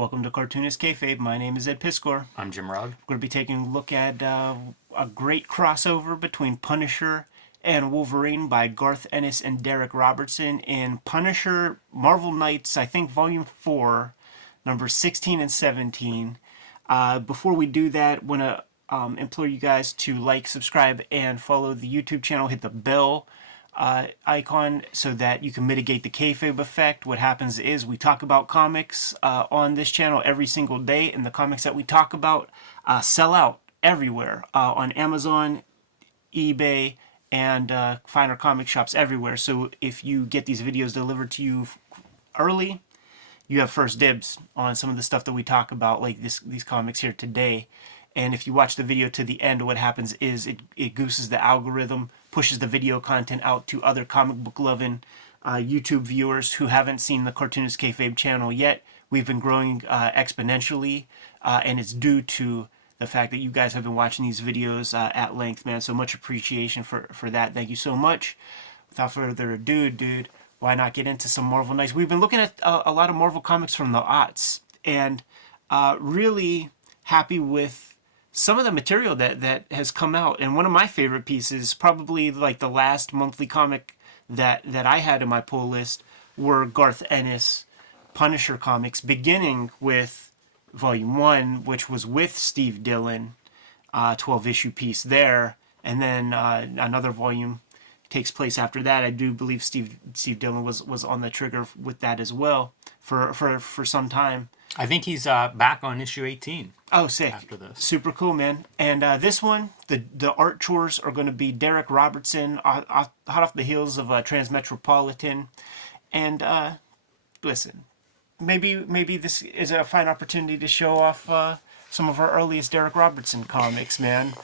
Welcome to Cartoonist Kayfabe. My name is Ed Piskor. I'm Jim Rugg. We're going to be taking a look at a great crossover between Punisher and Wolverine by Garth Ennis and Derrick Robertson in Punisher Marvel Knights, I think Volume 4, numbers 16 and 17. Before we do that, I want to implore you guys to like, subscribe, and follow the YouTube channel. Hit the bell icon so that you can mitigate the kayfabe effect. What happens is we talk about comics on this channel every single day, and the comics that we talk about sell out everywhere on Amazon, eBay, and finer comic shops everywhere. So if you get these videos delivered to you early, you have first dibs on some of the stuff that we talk about, like these comics here today. And if you watch the video to the end, what happens is it gooses the algorithm, pushes the video content out to other comic book loving YouTube viewers who haven't seen the Cartoonist Kayfabe channel yet. We've been growing exponentially, and it's due to the fact that you guys have been watching these videos at length, man. So much appreciation for that. Thank you so much. Without further ado, dude, why not get into some Marvel Knights? We've been looking at a lot of Marvel comics from the aughts, and really happy with some of the material that has come out. And one of my favorite pieces, probably like the last monthly comic that I had in my pull list, were Garth Ennis Punisher comics, beginning with Volume 1, which was with Steve Dillon, 12-issue piece there, and then another volume takes place after that. I do believe Steve Dillon was on the trigger with that as well for some time. I think he's back on issue 18. Oh, sick. After this. Super cool, man. And this one, the art chores are going to be Derrick Robertson, hot off the heels of Transmetropolitan. And listen, maybe this is a fine opportunity to show off some of our earliest Derrick Robertson comics, man.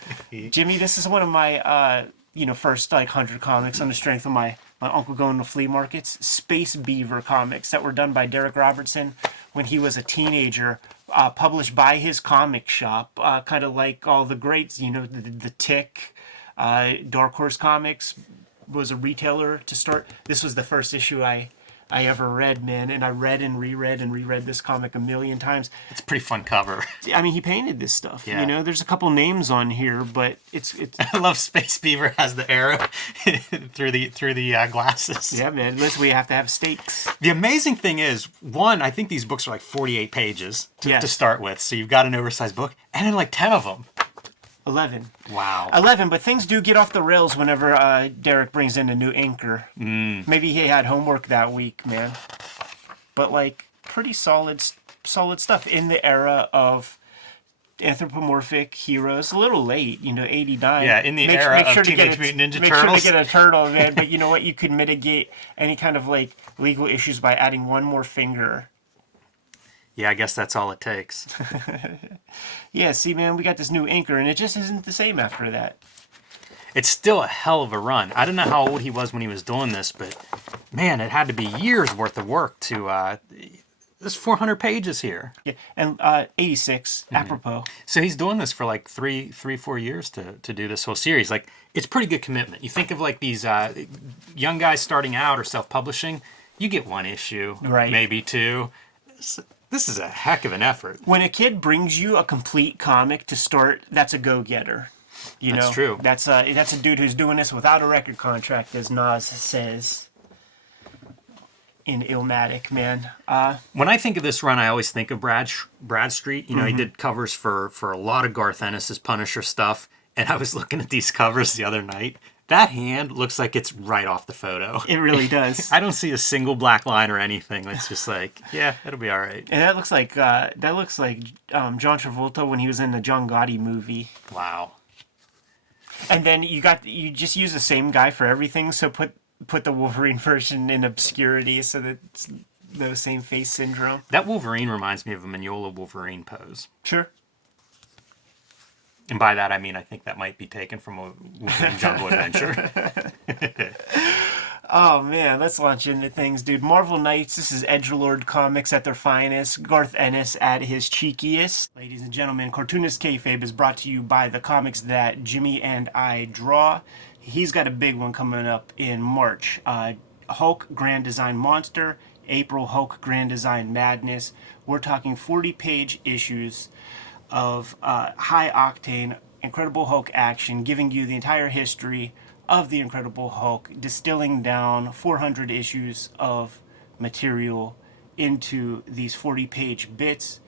Jimmy, this is one of my first like 100 comics on the strength of my uncle going to flea markets. Space Beaver comics that were done by Derrick Robertson when he was a teenager, published by his comic shop, kind of like all the greats, the Tick, Dark Horse Comics was a retailer to start. This was the first issue I ever read, man, and I read and reread this comic a million times. It's a pretty fun cover. I mean, he painted this stuff. Yeah. There's a couple names on here, but it's. I love Space Beaver has the arrow through the glasses. Yeah, man. Listen, we have to have stakes. The amazing thing is, one, I think these books are like 48 pages to start with, so you've got an oversized book, and then like 10 of them. 11. Wow. 11, but things do get off the rails whenever Derrick brings in a new inker. Maybe he had homework that week, man. But like pretty solid stuff in the era of anthropomorphic heroes. A little late, 89. Yeah, in the era of Teenage Mutant Ninja Turtles. Make sure to get a turtle, man. But you know what? You could mitigate any kind of like legal issues by adding one more finger. Yeah, I guess that's all it takes. Yeah, see, man, we got this new inker, and it just isn't the same after that. It's still a hell of a run. I don't know how old he was when he was doing this, but man, it had to be years worth of work to. There's 400 pages here. Yeah, and 86, apropos. So he's doing this for like 4 years to do this whole series. Like, it's pretty good commitment. You think of like these young guys starting out or self-publishing, you get one issue, right? Maybe two. This is a heck of an effort. When a kid brings you a complete comic to start, that's a go-getter. That's true. That's a dude who's doing this without a record contract, as Nas says in Illmatic, man. When I think of this run, I always think of Brad Street. He did covers for a lot of Garth Ennis' Punisher stuff, and I was looking at these covers the other night. That hand looks like it's right off the photo. It really does. I don't see a single black line or anything. It's just like, yeah, it'll be all right. And that looks like John Travolta when he was in the John Gotti movie. Wow. And then you just use the same guy for everything. So put the Wolverine version in obscurity so that it's the same face syndrome. That Wolverine reminds me of a Mignola Wolverine pose. Sure. And by that, I mean, I think that might be taken from a Wolverine Jungle Adventure. Oh, man, let's launch into things, dude. Marvel Knights, this is edgelord comics at their finest. Garth Ennis at his cheekiest. Ladies and gentlemen, Cartoonist Kayfabe is brought to you by the comics that Jimmy and I draw. He's got a big one coming up in March. Hulk Grand Design Monster, April Hulk Grand Design Madness. We're talking 40-page issues of high-octane Incredible Hulk action, giving you the entire history of the Incredible Hulk, distilling down 400 issues of material into these 40-page bits.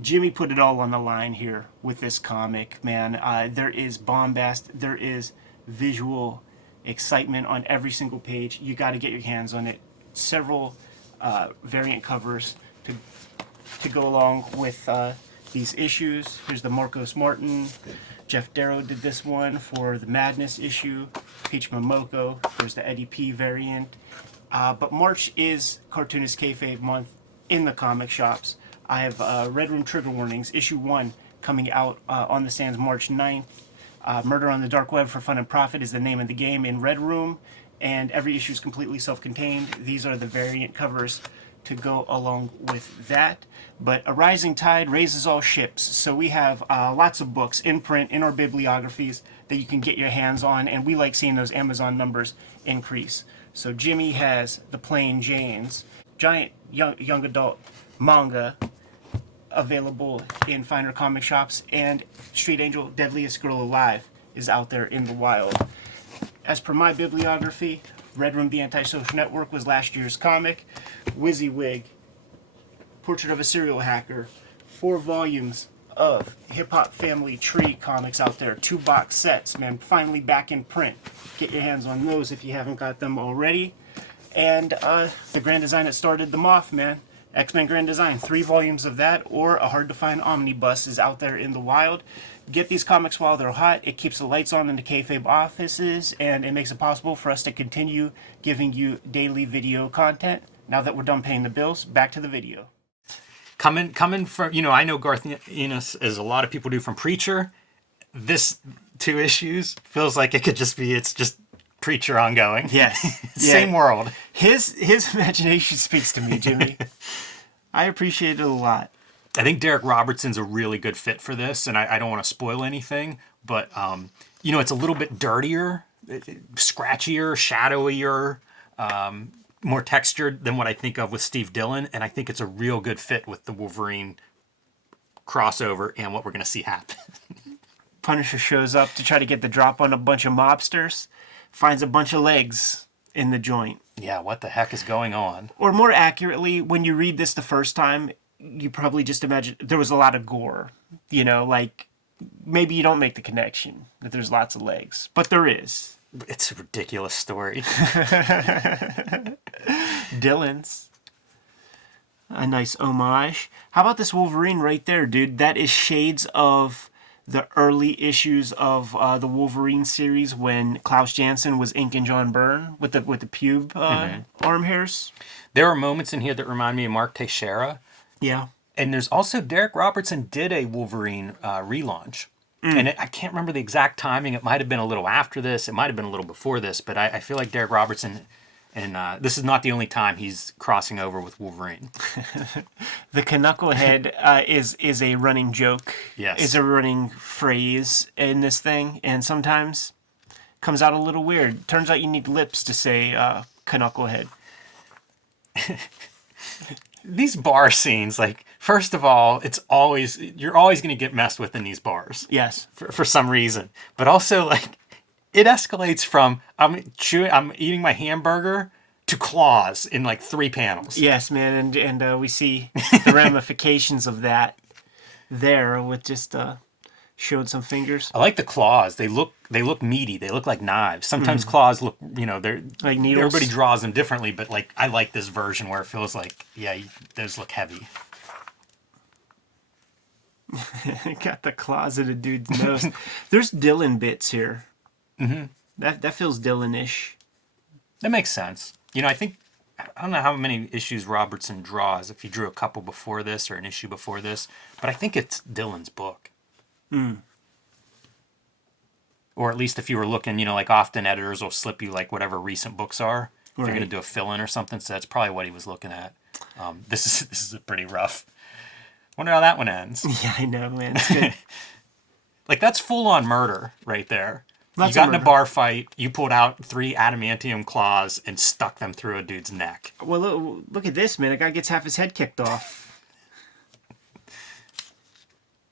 Jimmy put it all on the line here with this comic, man. There is bombast, there is visual excitement on every single page. You got to get your hands on it. Several variant covers to go along with these issues. Here's the Marcos Martin. Jeff Darrow did this one for the Madness issue. Peach Momoko. There's the Eddie P variant. But March is Cartoonist Kayfabe month in the comic shops. I have Red Room Trigger Warnings, issue 1, coming out on the stands March 9th. Murder on the Dark Web for Fun and Profit is the name of the game in Red Room, and every issue is completely self-contained. These are the variant covers to go along with that. But a rising tide raises all ships, so we have lots of books in print in our bibliographies that you can get your hands on, and we like seeing those Amazon numbers increase. So Jimmy has the Plain Janes, giant young adult manga available in finer comic shops, and Street Angel Deadliest Girl Alive is out there in the wild. As per my bibliography, Red Room The Antisocial Network was last year's comic. WYSIWYG, Portrait of a Serial Hacker, 4 volumes of Hip Hop Family Tree comics out there, 2 box sets, man, finally back in print. Get your hands on those if you haven't got them already. And the Grand Design that started them off, man, X-Men Grand Design, 3 volumes of that, or a hard-to-find omnibus is out there in the wild. Get these comics while they're hot. It keeps the lights on in the Kayfabe offices, and it makes it possible for us to continue giving you daily video content. Now that we're done paying the bills, back to the video. Coming from, I know Garth Ennis, as a lot of people do, from Preacher. This 2 issues feels like it could just be, it's just Preacher ongoing. Yes. Same world. His imagination speaks to me, Jimmy. I appreciate it a lot. I think Derrick Robertson's a really good fit for this, and I don't want to spoil anything, but, it's a little bit dirtier, scratchier, shadowier, more textured than what I think of with Steve Dillon, and I think it's a real good fit with the Wolverine crossover and what we're going to see happen. Punisher shows up to try to get the drop on a bunch of mobsters, finds a bunch of legs in the joint. Yeah, what the heck is going on? Or more accurately, when you read this the first time, you probably just imagine there was a lot of gore. Like maybe you don't make the connection that there's lots of legs, but there is. It's a ridiculous story. Dylan's. A nice homage. How about this Wolverine right there, dude? That is shades of the early issues of the Wolverine series when Klaus Janson was inking John Byrne with the pube arm hairs. There are moments in here that remind me of Mark Teixeira. Yeah. And there's also Derrick Robertson did a Wolverine relaunch. And I can't remember the exact timing. It might have been a little after this. It might have been a little before this. But I feel like Derrick Robertson, and this is not the only time he's crossing over with Wolverine. The Knucklehead is a running joke. Yes. Is a running phrase in this thing. And sometimes comes out a little weird. Turns out you need lips to say Knucklehead. These bar scenes, like, first of all, you're always going to get messed with in these bars. Yes. For some reason. But also, like, it escalates from I'm eating my hamburger to claws in like 3 panels. Yes, man, and we see the ramifications of that there with just showing some fingers. I like the claws. They look meaty. They look like knives. Sometimes claws look, they're like needles. Everybody draws them differently, but like I like this version where it feels like, yeah, those look heavy. Got the claws in a dude's nose. There's Dylan bits here. Mm-hmm. That feels Dylan-ish. That makes sense. I think, I don't know how many issues Robertson draws, if he drew a couple before this or an issue before this, but I think it's Dylan's book. Or at least if you were looking, like often editors will slip you like whatever recent books are. If you're going to do a fill-in or something, so that's probably what he was looking at. This is a pretty rough. Wonder how that one ends. Yeah, I know, man. It's good. Like, that's full-on murder right there. That's you got in a bar fight, you pulled out 3 adamantium claws and stuck them through a dude's neck. Well, look at this, man. A guy gets half his head kicked off.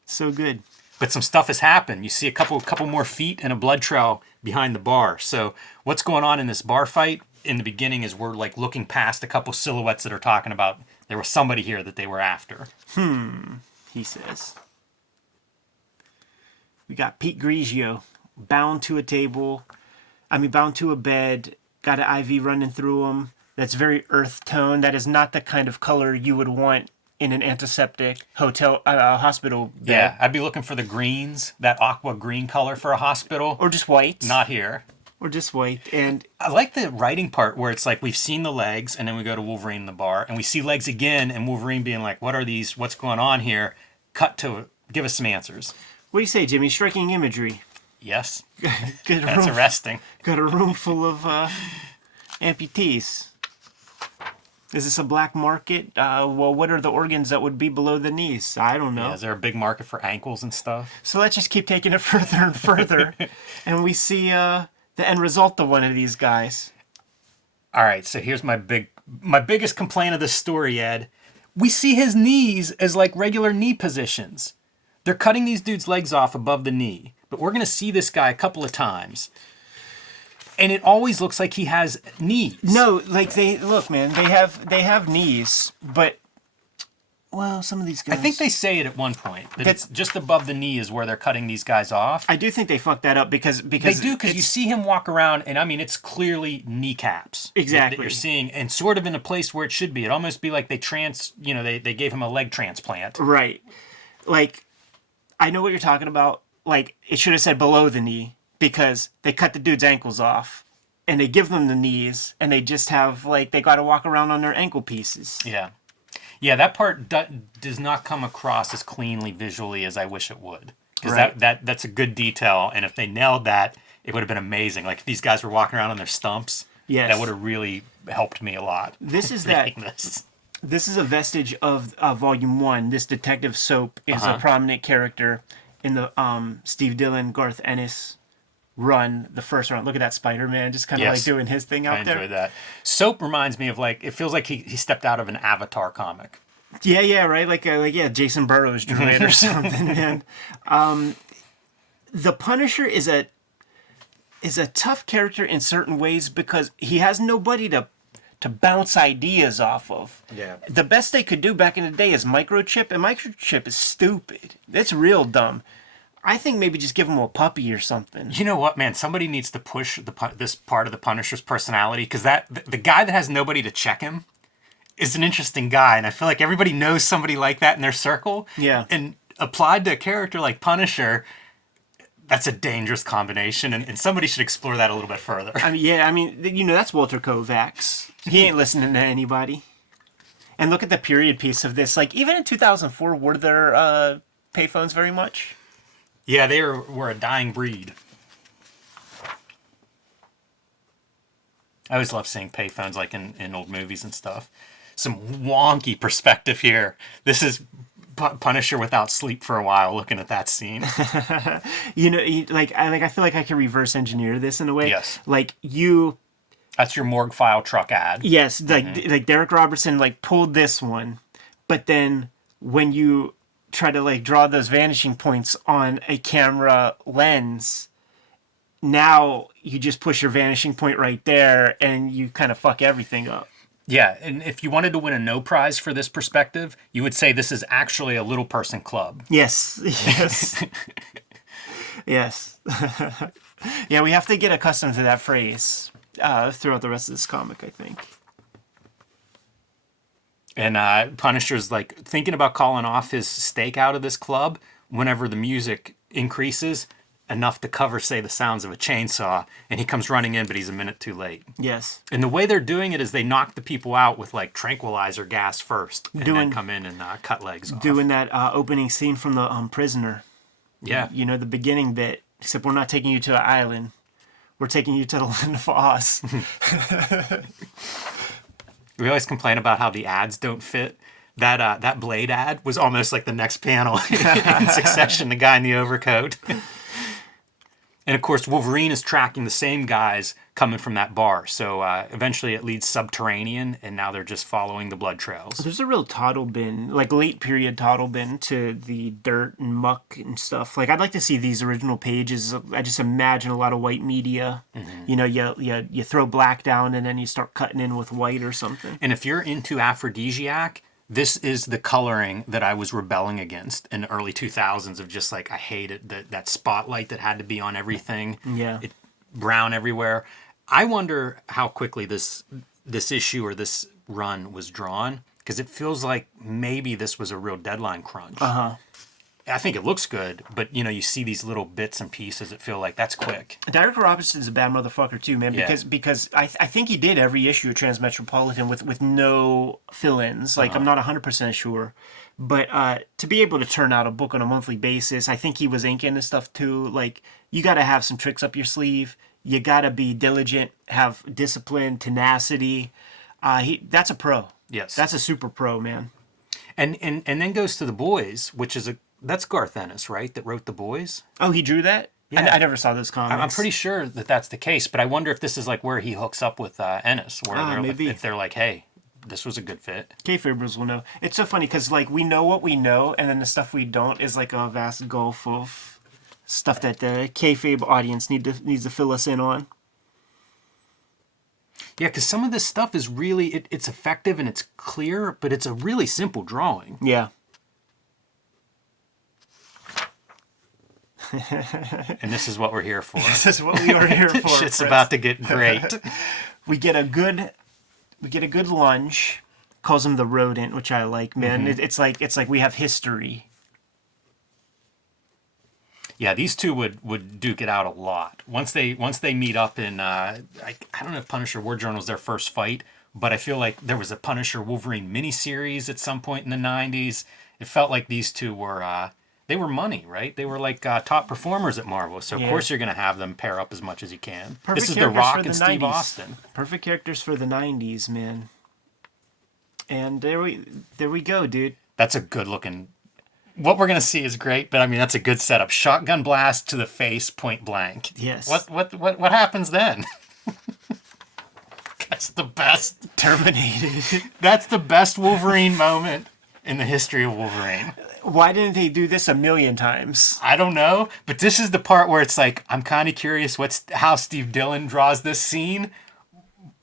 So good. But some stuff has happened. You see a couple more feet and a blood trail behind the bar. So what's going on in this bar fight in the beginning is we're like looking past a couple silhouettes that are talking about there was somebody here that they were after. He says. We got Pete Grigio bound to a bed, got an IV running through him. That's very earth tone. That is not the kind of color you would want in an antiseptic hospital bed. Yeah, I'd be looking for the greens, that aqua green color for a hospital. Or just white. Not here. Or just white. And I like the writing part where it's like we've seen the legs and then we go to Wolverine in the bar and we see legs again and Wolverine being like, what are these? What's going on here? Cut to give us some answers. What do you say, Jimmy? Striking imagery. Yes. Good That's room, arresting. Got a room full of amputees. Is this a black market? Well, what are the organs that would be below the knees? I don't know. Yeah, is there a big market for ankles and stuff? So let's just keep taking it further and further. And we see the end result of one of these guys. All right, so here's my biggest complaint of this story, Ed. We see his knees as like regular knee positions. They're cutting these dudes' legs off above the knee, but we're going to see this guy a couple of times. And it always looks like he has knees. No, like they have knees, but well, some of these guys. I think they say it at one point that it's just above the knee is where they're cutting these guys off. I do think they fucked that up because they do because you see him walk around, and I mean it's clearly kneecaps exactly that you're seeing, and sort of in a place where it should be. It almost be like they gave him a leg transplant. Right, like I know what you're talking about. Like it should have said below the knee. Because they cut the dude's ankles off, and they give them the knees, and they just have, like, they got to walk around on their ankle pieces. Yeah. Yeah, that part does not come across as cleanly visually as I wish it would. Because right. that's a good detail, and if they nailed that, it would have been amazing. Like, if these guys were walking around on their stumps, yes. That would have really helped me a lot. This is This is a vestige of Volume 1. This Detective Soap is a prominent character in the Steve Dillon, Garth Ennis run, the first run. Look at that Spider-Man just kind of like doing his thing out there. I enjoyed that. Soap reminds me of like, it feels like he stepped out of an Avatar comic. Yeah, right? Like Jason Burrows drew it or something, man. The Punisher is a tough character in certain ways because he has nobody to bounce ideas off of. Yeah. The best they could do back in the day is Microchip, and Microchip is stupid. It's real dumb. I think maybe just give him a puppy or something. You know what, man? Somebody needs to push this part of the Punisher's personality because the guy that has nobody to check him is an interesting guy, and I feel like everybody knows somebody like that in their circle. Yeah. And applied to a character like Punisher, that's a dangerous combination, and somebody should explore that a little bit further. I mean, that's Walter Kovacs. He ain't listening to anybody. And look at the period piece of this. Like, even in 2004, were there payphones very much? Yeah, they were a dying breed. I always love seeing payphones like in old movies and stuff. Some wonky perspective here. This is Punisher without sleep for a while looking at that scene. I feel like I can reverse engineer this in a way. Yes. That's your morgue file truck ad. Yes, like Derrick Robertson pulled this one, but then when you try to draw those vanishing points on a camera lens, now you just push your vanishing point right there and you kind of fuck everything up. Yeah, and if you wanted to win a no prize for this perspective, you would say this is actually a little person club. Yes. Yes. Yeah, we have to get accustomed to that phrase throughout the rest of this comic, I think. And Punisher's thinking about calling off his stake out of this club whenever the music increases enough to cover, say, the sounds of a chainsaw, and he comes running in, but he's a minute too late. Yes. And the way they're doing it is they knock the people out with tranquilizer gas first, and then come in and cut legs off. Doing that opening scene from the Prisoner. Yeah. The beginning bit, except we're not taking you to an island. We're taking you to the land of Oz. We always complain about how the ads don't fit. That Blade ad was almost like the next panel in succession, the guy in the overcoat. And of course, Wolverine is tracking the same guys coming from that bar. So eventually it leads subterranean, and now they're just following the blood trails. There's a real toddle bin, like late period toddle bin to the dirt and muck and stuff. Like, I'd like to see these original pages. I just imagine a lot of white media. You know, you throw black down and then you start cutting in with white or something. And if you're into aphrodisiac, this is the coloring that I was rebelling against in the early 2000s of just like, I hated that spotlight that had to be on everything. Yeah. Brown everywhere. I wonder how quickly this issue or this run was drawn, because it feels like maybe this was a real deadline crunch. I think it looks good, but you know, you see these little bits and pieces that feel like that's quick. Derrick Robertson's a bad motherfucker too, man. Yeah. Because I think he did every issue of Transmetropolitan with no fill-ins. Like, I'm not 100% sure, but to be able to turn out a book on a monthly basis, I think he was inking and stuff too. Like, you got to have some tricks up your sleeve. You got to be diligent, have discipline, tenacity. That's a pro. Yes, That's a super pro, man. and then goes to The Boys, which is that's Garth Ennis, right? That wrote The Boys. Oh, he drew that? Yeah. I never saw those comics. I'm pretty sure that that's the case, but I wonder if this is like where he hooks up with Ennis, where maybe. if they're like, hey, this was a good fit. Kayfabers will know. It's so funny because, like, we know what we know, and then the stuff we don't is like a vast gulf of stuff that the Kayfabe audience needs to fill us in on. Yeah, because some of this stuff is really, it's effective and it's clear, but it's a really simple drawing. Yeah. And this is what we're here for. This is what we are here for. Shit's friends. about to get great. We get a good lunge. Calls him the rodent, which I like, man. It's like we have history. Yeah, these two would duke it out a lot. Once they meet up in I don't know if Punisher War Journal was their first fight, but I feel like there was a Punisher Wolverine miniseries at some point in the 90s. It felt like these two were they were money, right? They were like top performers at Marvel, so of course you're going to have them pair up as much as you can. Perfect This is The characters Rock for the and Steve 90s. Austin. Perfect characters for the 90s, man. And there we go, dude. That's a good looking. What we're going to see is great, but I mean that's a good setup. Shotgun blast to the face, point blank. Yes. What happens then? That's the best. Terminated. That's the best Wolverine moment in the history of Wolverine. Why didn't they do this a million times? I don't know, but this is the part where it's like, I'm kind of curious how Steve Dillon draws this scene,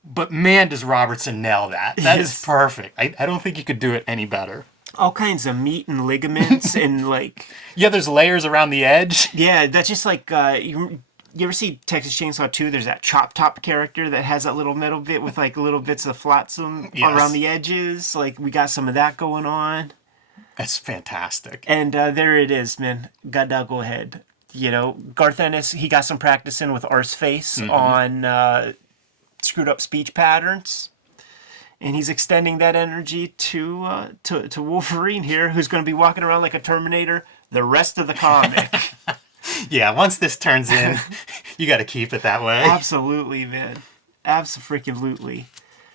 but man, does Robertson nail that. That is perfect. I don't think you could do it any better. All kinds of meat and ligaments and like... Yeah, there's layers around the edge. Yeah, that's just like... You ever see Texas Chainsaw 2? There's that Chop Top character that has that little metal bit with like little bits of flotsam around the edges. Like, we got some of that going on. That's fantastic. And there it is, man. Gotta go ahead. You know, Garth Ennis, he got some practice in with Arseface on screwed up speech patterns. And he's extending that energy to Wolverine here, who's going to be walking around like a Terminator the rest of the comic. Yeah, once this turns in, you got to keep it that way. Absolutely, man. Abso-freaking-lutely.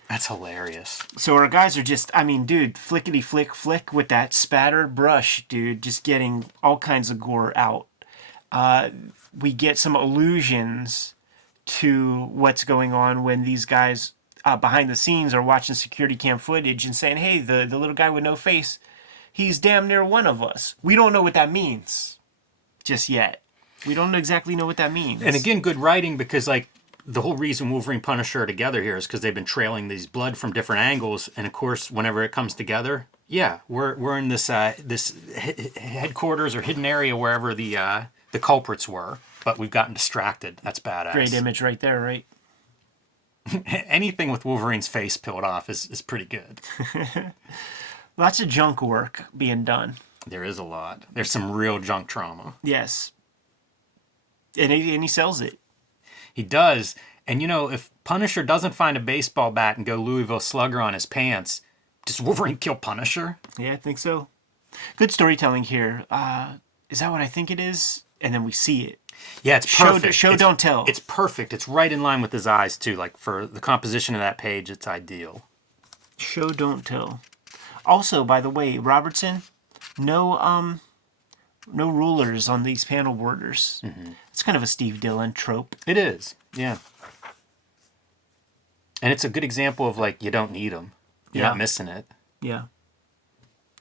That's hilarious. So our guys are just, I mean, dude, flickety flick with that spattered brush, dude, just getting all kinds of gore out. We get some allusions to what's going on when these guys behind the scenes are watching security cam footage and saying, hey, the little guy with no face, he's damn near one of us. We don't know what that means just yet. We don't exactly know what that means. And again, good writing, because like the whole reason Wolverine Punisher are together here is because they've been trailing these blood from different angles, and of course, whenever it comes together, yeah, we're in this headquarters or hidden area wherever the culprits were, but we've gotten distracted. That's badass. Great image right there, right? Anything with Wolverine's face peeled off is pretty good. Lots of junk work being done. There is a lot. There's some real junk trauma. Yes. And he sells it. He does. And, you know, if Punisher doesn't find a baseball bat and go Louisville Slugger on his pants, does Wolverine kill Punisher? Yeah, I think so. Good storytelling here. Is that what I think it is? And then we see it. Yeah, it's perfect. Show, don't tell. It's perfect. It's right in line with his eyes, too. Like, for the composition of that page, it's ideal. Show, don't tell. Also, by the way, Robertson, no rulers on these panel borders. It's kind of a Steve Dillon trope. It is, yeah. And it's a good example of, like, you don't need them. You're not missing it. Yeah.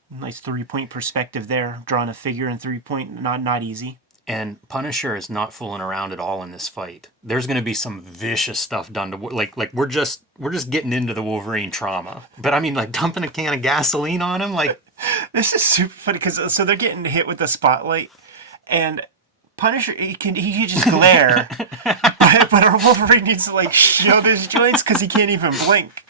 Nice 3-point perspective there. Drawing a figure in 3-point, not easy. And Punisher is not fooling around at all in this fight. There's going to be some vicious stuff done to like we're just getting into the Wolverine trauma. But I mean, like dumping a can of gasoline on him, like this is super funny because so they're getting hit with the spotlight, and Punisher he can just glare, but our Wolverine needs to like shield his joints because he can't even blink.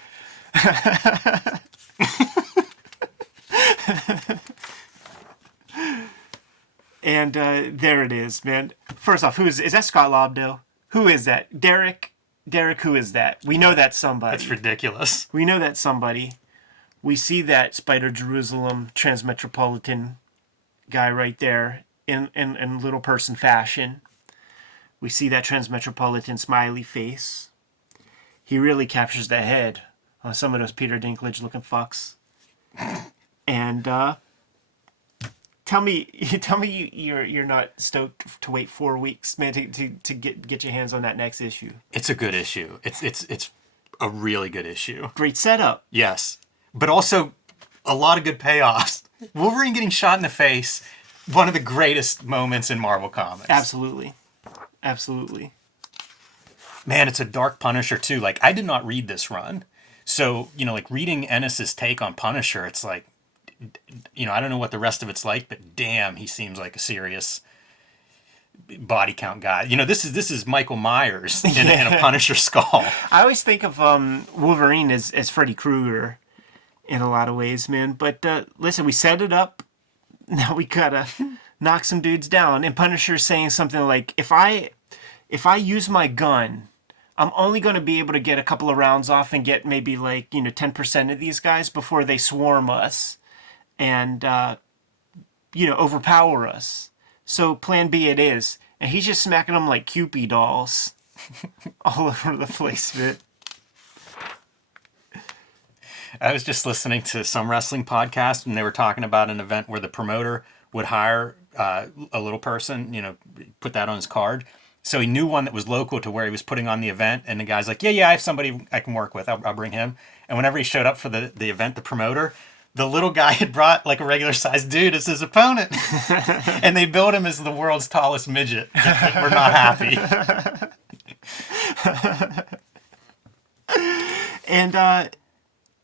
And there it is, man. First off, is that Scott Lobdell? Who is that? Derrick, who is that? We know that's somebody. it's ridiculous. We know that's somebody. We see that Spider Jerusalem Transmetropolitan guy right there in little person fashion. We see that Transmetropolitan smiley face. He really captures the head on some of those Peter Dinklage looking fucks. And Tell me, you're not stoked to wait 4 weeks, man, to get your hands on that next issue. It's a good issue. It's a really good issue. Great setup. Yes, but also a lot of good payoffs. Wolverine getting shot in the face, one of the greatest moments in Marvel Comics. Absolutely. Man, it's a dark Punisher too. Like I did not read this run, so like reading Ennis's take on Punisher, it's like. I don't know what the rest of it's like, but damn, he seems like a serious body count guy. This is Michael Myers in a Punisher skull. I always think of Wolverine as Freddy Krueger in a lot of ways, man. But listen, we set it up. Now we gotta knock some dudes down. And Punisher's saying something like, if I use my gun, I'm only going to be able to get a couple of rounds off and get maybe 10% of these guys before they swarm us. And, overpower us. So plan B it is. And he's just smacking them like Cupid dolls all over the place, man. I was just listening to some wrestling podcast, and they were talking about an event where the promoter would hire a little person, put that on his card. So he knew one that was local to where he was putting on the event, and the guy's like, yeah, I have somebody I can work with. I'll bring him. And whenever he showed up for the event, the promoter... the little guy had brought like a regular sized dude as his opponent. And they billed him as the world's tallest midget. We're not happy. And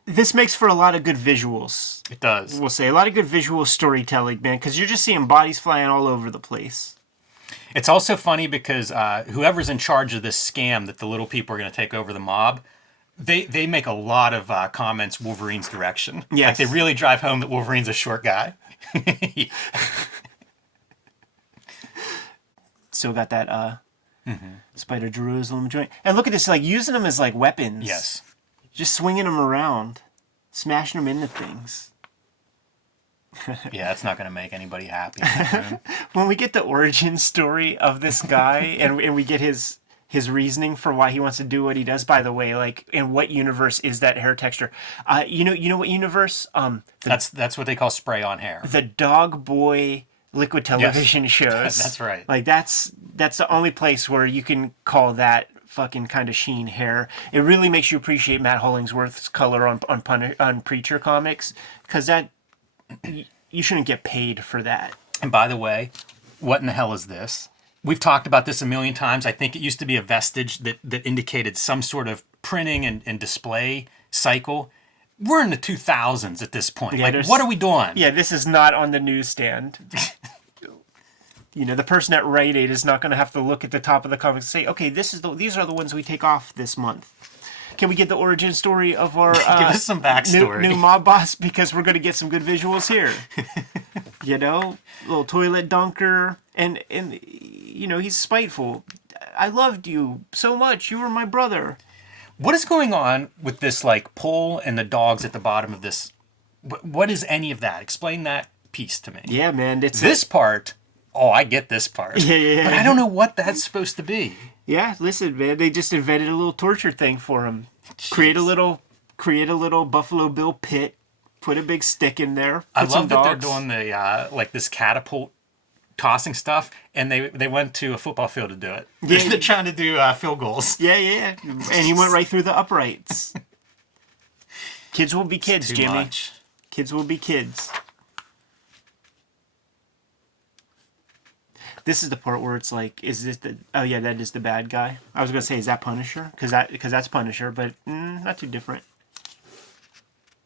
this makes for a lot of good visuals. It does. We'll say a lot of good visual storytelling, man, because you're just seeing bodies flying all over the place. It's also funny because whoever's in charge of this scam that the little people are going to take over the mob, They make a lot of comments Wolverine's direction. Yes. Like they really drive home that Wolverine's a short guy. Still got that Spider Jerusalem joint. And look at this, like using them as like weapons. Yes. Just swinging them around, smashing them into things. Yeah, that's not going to make anybody happy. When we get the origin story of this guy and we get his reasoning for why he wants to do what he does. By the way, like in what universe is that hair texture? You know what universe? That's what they call spray on hair. The Dog Boy liquid television shows. That's right. Like that's the only place where you can call that fucking kind of sheen hair. It really makes you appreciate Matt Hollingsworth's color on Preacher comics, because that you shouldn't get paid for that. And by the way, what in the hell is this? We've talked about this a million times. I think it used to be a vestige that indicated some sort of printing and display cycle. We're in the 2000s at this point. Yeah, like, what are we doing? Yeah, this is not on the newsstand. The person at Rite Aid is not going to have to look at the top of the comics and say, okay, these are the ones we take off this month. Can we get the origin story of our give us some backstory. New mob boss, because we're going to get some good visuals here. Little toilet dunker, and he's spiteful. I loved you so much. You were my brother. What is going on with this like pole and the dogs at the bottom of this? What is any of that? Explain that piece to me. Yeah, man. It's this part. Oh, I get this part. Yeah. But I don't know what that's supposed to be. Yeah, listen, man. They just invented a little torture thing for him. Jeez. Create a little Buffalo Bill pit. Put a big stick in there. I love that they're doing the this catapult tossing stuff, and they went to a football field to do it. Yeah. They're trying to do field goals. Yeah. And he went right through the uprights. Kids will be kids, Too Jimmy. much. Kids will be kids. This is the part where it's like, is this the... Oh, yeah, that is the bad guy. I was going to say, is that Punisher? Because that's Punisher, but not too different.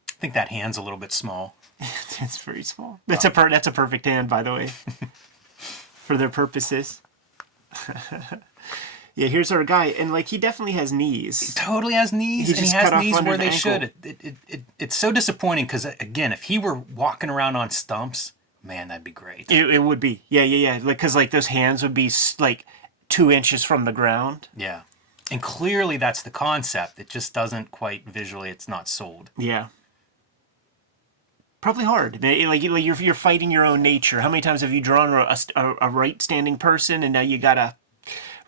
I think that hand's a little bit small. It's very small. That's a perfect hand, by the way. For their purposes. Yeah, here's our guy. And, like, he definitely has knees. He totally has knees, and he has knees where they should. It's so disappointing because, again, if he were walking around on stumps... Man, that'd be great. It would be. Yeah. Because, like, those hands would be, like, 2 inches from the ground. Yeah. And clearly that's the concept. It just doesn't quite visually, it's not sold. Yeah. Probably hard. Like you're fighting your own nature. How many times have you drawn a right-standing person and now you gotta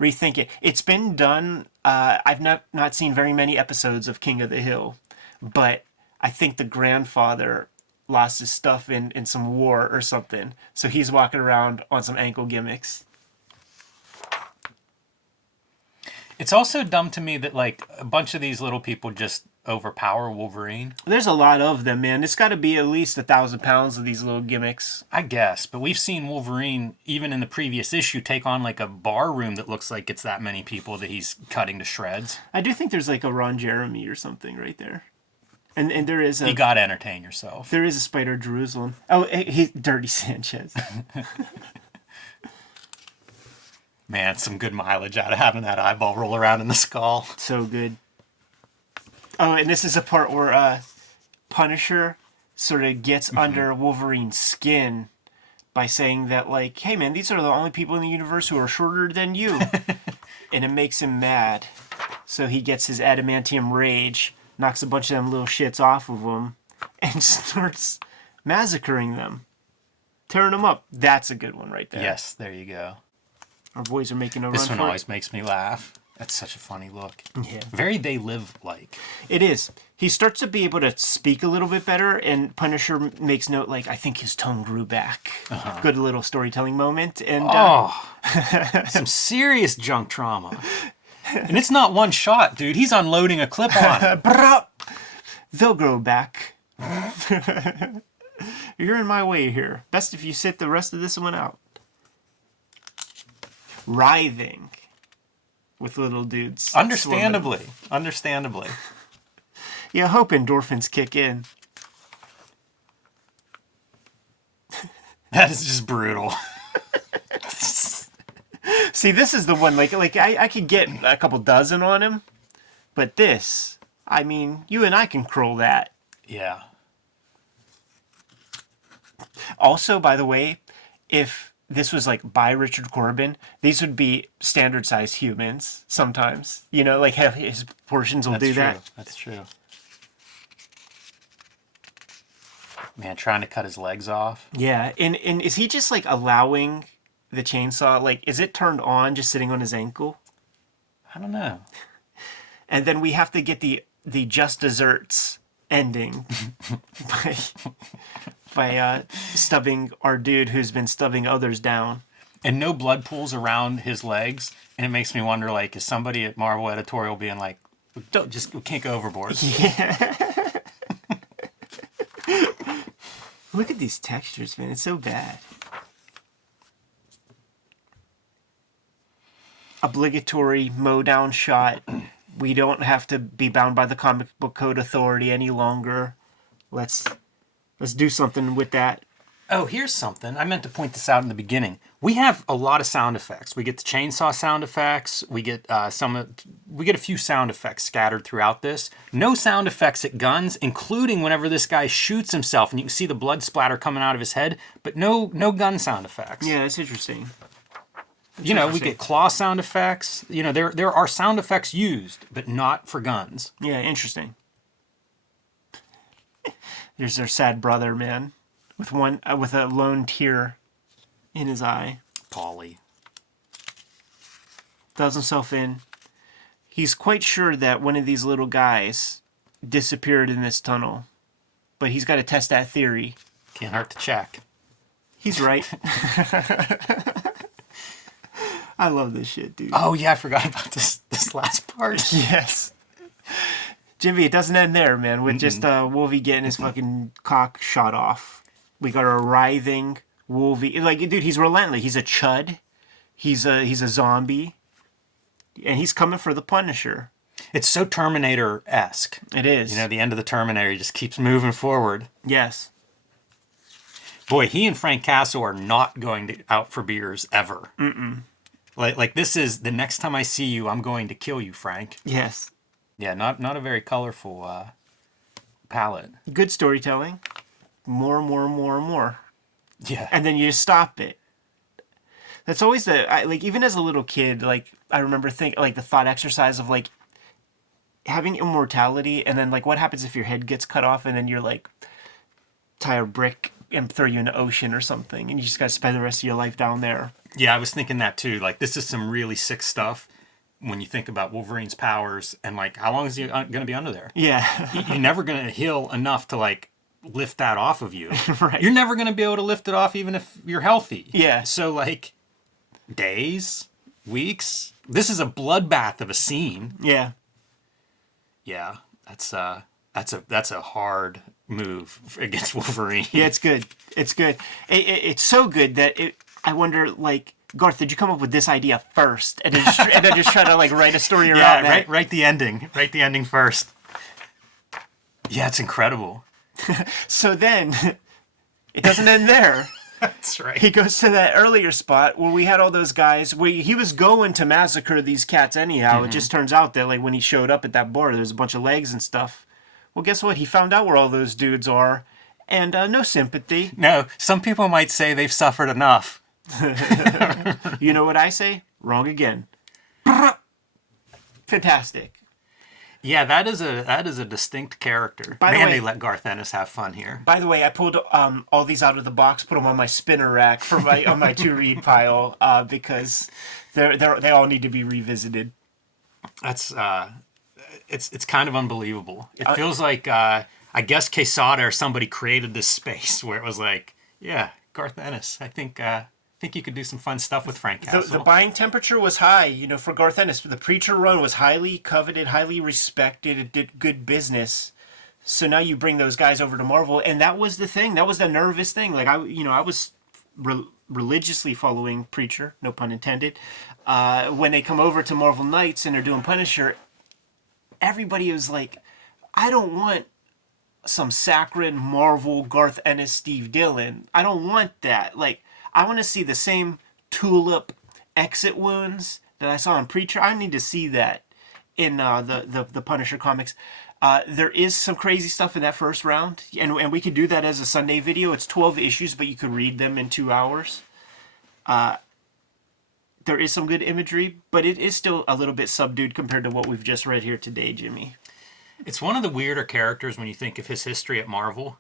rethink it? It's been done. I've not seen very many episodes of King of the Hill, but I think the grandfather... lost his stuff in some war or something. So he's walking around on some ankle gimmicks. It's also dumb to me that, like, a bunch of these little people just overpower Wolverine. There's a lot of them, man. It's got to be at least 1,000 pounds of these little gimmicks. I guess, but we've seen Wolverine, even in the previous issue, take on, like, a bar room that looks like it's that many people that he's cutting to shreds. I do think there's, like, a Ron Jeremy or something right there. And there is a... You gotta entertain yourself. There is a Spider Jerusalem. Oh, he's Dirty Sanchez. Man, some good mileage out of having that eyeball roll around in the skull. So good. Oh, and this is a part where Punisher sort of gets under Wolverine's skin by saying that, like, hey, man, these are the only people in the universe who are shorter than you. And it makes him mad. So he gets his adamantium rage, knocks a bunch of them little shits off of him, and starts massacring them. Tearing them up. That's a good one right there. Yes, there you go. Our boys are making a run This for one it. always makes me laugh. That's such a funny look. Yeah. Very They Live like. It is. He starts to be able to speak a little bit better, and Punisher makes note, like, I think his tongue grew back. Good little storytelling moment. And Some serious junk trauma. And it's not one shot, dude. He's unloading a clip on him. They'll grow back. You're in my way here. Best if you sit the rest of this one out. Writhing with little dudes. Understandably. Yeah, I hope endorphins kick in. That is just brutal. See, this is the one, like I could get a couple dozen on him, but this, I mean, you and I can curl that. Yeah. Also, by the way, if this was like by Richard Corbin, these would be standard sized humans sometimes. You know, like his portions will do that. That's true. Man, trying to cut his legs off. Yeah, and is he just like allowing the chainsaw, like, is it turned on just sitting on his ankle? I don't know. And then we have to get the Just Desserts ending by stubbing our dude who's been stubbing others down. And no blood pools around his legs. And it makes me wonder, like, is somebody at Marvel editorial being like, don't just we can't go overboard. Yeah. Look at these textures, man. It's so bad. Obligatory mow down shot. We don't have to be bound by the comic book code authority any longer. Let's do something with that. Oh, here's something. I meant to point this out in the beginning. We have a lot of sound effects. We get the chainsaw sound effects. We get a few sound effects scattered throughout this. No sound effects at guns, including whenever this guy shoots himself and you can see the blood splatter coming out of his head, but no gun sound effects. Yeah, that's interesting. You know, we get claw sound effects. You know, there are sound effects used, but not for guns. Yeah, interesting. There's their sad brother, man, with a lone tear in his eye. Paulie Throws himself in. He's quite sure that one of these little guys disappeared in this tunnel, but he's got to test that theory. Can't hurt to check. He's right. I love this shit, dude. Oh yeah, I forgot about this last part. Yes. Jimmy, it doesn't end there, man, with just Wolvie getting his fucking cock shot off. We got a writhing Wolvie. Like, dude, he's relentless. He's a chud. He's a zombie. And he's coming for the Punisher. It's so Terminator-esque. It is. You know, the end of the Terminator just keeps moving forward. Yes. Boy, he and Frank Castle are not going out for beers ever. Like this is the next time I see you, I'm going to kill you, Frank. Yes. Yeah, not a very colorful palette. Good storytelling. More. Yeah. And then you just stop it. That's always like, even as a little kid, like, I remember like the thought exercise of like having immortality, and then like what happens if your head gets cut off and then you're like tie a brick and throw you in the ocean or something, and you just gotta spend the rest of your life down there. Yeah, I was thinking that too. Like, this is some really sick stuff when you think about Wolverine's powers, and like, how long is he going to be under there? Yeah. You're never going to heal enough to like lift that off of you. Right. You're never going to be able to lift it off even if you're healthy. Yeah. So like, days, weeks. This is a bloodbath of a scene. Yeah. Yeah, that's a hard move against Wolverine. Yeah, it's good. It's good. It's so good that I wonder, like, Garth, did you come up with this idea first, and then just try to like write a story around that? Write the ending. Write the ending first. Yeah, it's incredible. So then, it doesn't end there. That's right. He goes to that earlier spot where we had all those guys, where he was going to massacre these cats anyhow. It just turns out that like when he showed up at that bar, there's a bunch of legs and stuff. Well, guess what? He found out where all those dudes are, and no sympathy. No, some people might say they've suffered enough. You know what I say? Wrong again. Fantastic. Yeah, that is a distinct character. By the way, they let Garth Ennis have fun here. By the way, I pulled all these out of the box, put them on my spinner rack for on my to read pile because they all need to be revisited. That's it's kind of unbelievable. It feels like I guess Quesada or somebody created this space where it was like, yeah, Garth Ennis. I think you could do some fun stuff with Frank Castle. The buying temperature was high, you know, for Garth Ennis. The Preacher run was highly coveted, highly respected. It did good business. So now you bring those guys over to Marvel, and that was the thing. That was the nervous thing. Like, I was religiously following Preacher, no pun intended. When they come over to Marvel Knights and they're doing Punisher, everybody was like, I don't want some saccharine Marvel Garth Ennis Steve Dillon. I don't want that. Like, I want to see the same tulip exit wounds that I saw in Preacher. I need to see that in the Punisher comics. There is some crazy stuff in that first round, and we could do that as a Sunday video. It's 12 issues, but you could read them in 2 hours. There is some good imagery, but it is still a little bit subdued compared to what we've just read here today, Jimmy. It's one of the weirder characters when you think of his history at Marvel,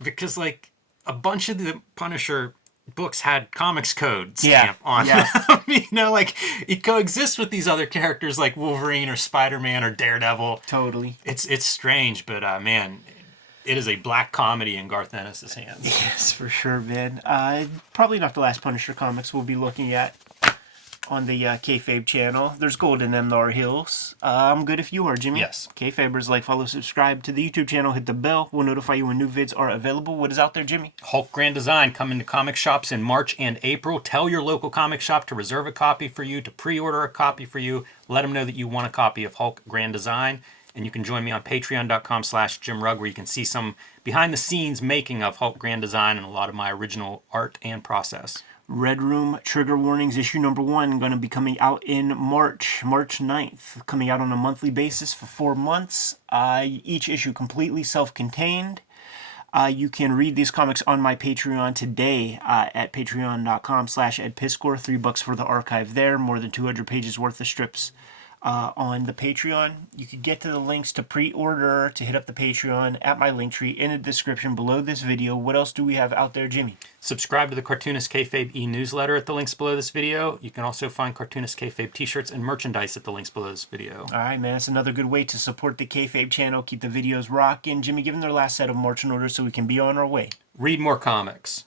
because like a bunch of the Punisher books had comics code stamp on them. You know, like, he coexists with these other characters like Wolverine or Spider-Man or Daredevil. Totally. It's strange, but man, it is a black comedy in Garth Ennis' hands. Yes, for sure, man. Probably not the last Punisher comics we'll be looking at on the Kayfabe channel. There's gold in them Nar Hills. I'm good if you are, Jimmy. Yes. Kayfabers, like, follow, subscribe to the YouTube channel, hit the bell. We'll notify you when new vids are available. What is out there, Jimmy? Hulk Grand Design coming to comic shops in March and April. Tell your local comic shop to reserve a copy for you, to pre-order a copy for you. Let them know that you want a copy of Hulk Grand Design. And you can join me on patreon.com/JimRugg, where you can see some behind-the-scenes making of Hulk Grand Design and a lot of my original art and process. Red Room Trigger Warnings issue number 1 going to be coming out in March 9th. Coming out on a monthly basis for 4 months. Each issue completely self-contained. You can read these comics on my Patreon today at patreon.com/EdPiscor. $3 for the archive there. More than 200 pages worth of strips on the Patreon. You can get to the links to pre-order, to hit up the Patreon at my link tree in the description below this video. What else do we have out there, Jimmy? Subscribe to the Cartoonist Kayfabe e-newsletter at the links below this video. You can also find Cartoonist Kayfabe t-shirts and merchandise at the links below this video. All right, man. That's another good way to support the Kayfabe channel. Keep the videos rocking. Jimmy, give them their last set of marching orders so we can be on our way. Read more comics.